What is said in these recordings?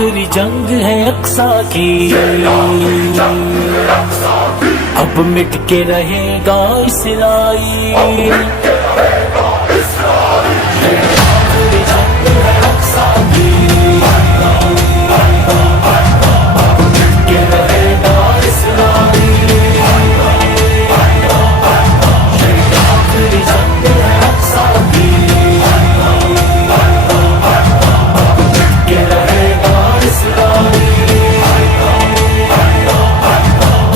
आखिरी जंग है अक्सा की, अब मिट के रहेगा इसराइल। आखिरी जंग है अक्सा की, अब मिट के रहेगा इसराइल। आखिरी जंग है अक्सा की,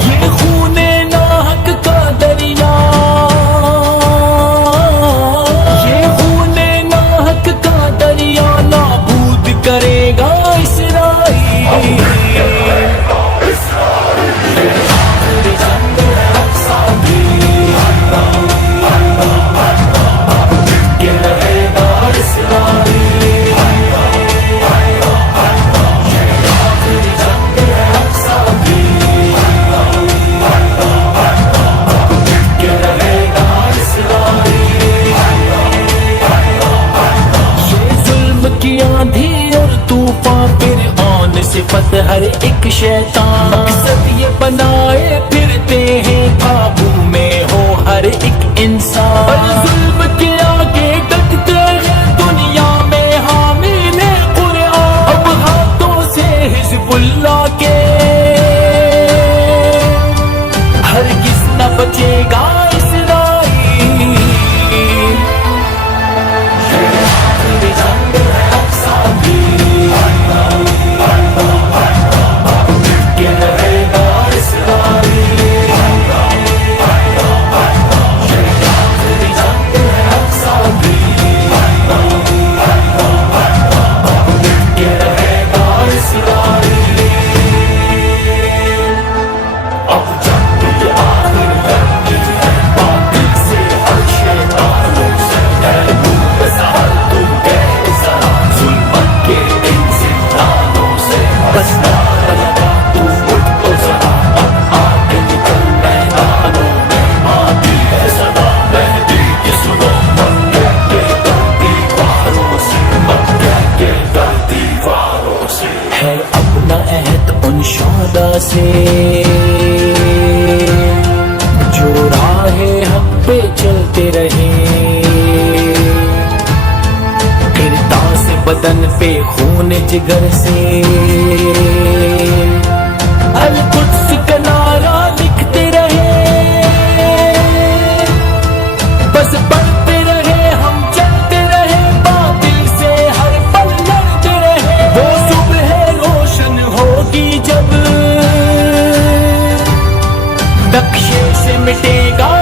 ये खूने नाहक का दरिया, ये खूने नाहक का दरिया नाबूद करेगा इसराइल। आखिरी जंग है अक्सा की, के रहेगा इसराइल। आंधी और तूफान फिर आन सिफत हर एक शैतान, मकसद ये बनाए फिरते हैं काबू में हो हर एक इंसान। जुल्म के आगे डटते हैं दुनिया में हामिल कुरान, अब हाथों से हिज़्बुल्लाह के हरगिज़ न बचेगा से जो राहे हक पे चलते रहे, गिरता से बदन पे खून जिगर से अल कुद्स का नारा लिखते रहे, बस पढ़ते रहे हम चलते रहे, बातिल से हर पल लड़ते रहे। वो सुबह रोशन होगी जब नक्शे से मिटेगा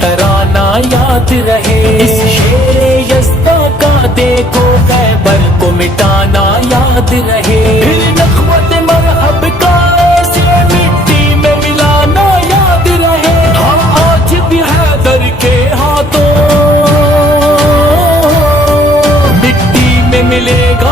तराना याद रहे, इस शेरे यज़्दा का देखो खैबर को मिटाना याद रहे। नख़वत मरहब का ऐसे मिट्टी में मिलाना याद रहे। हाँ आज भी हैदर के हाथों मिट्टी में मिलेगा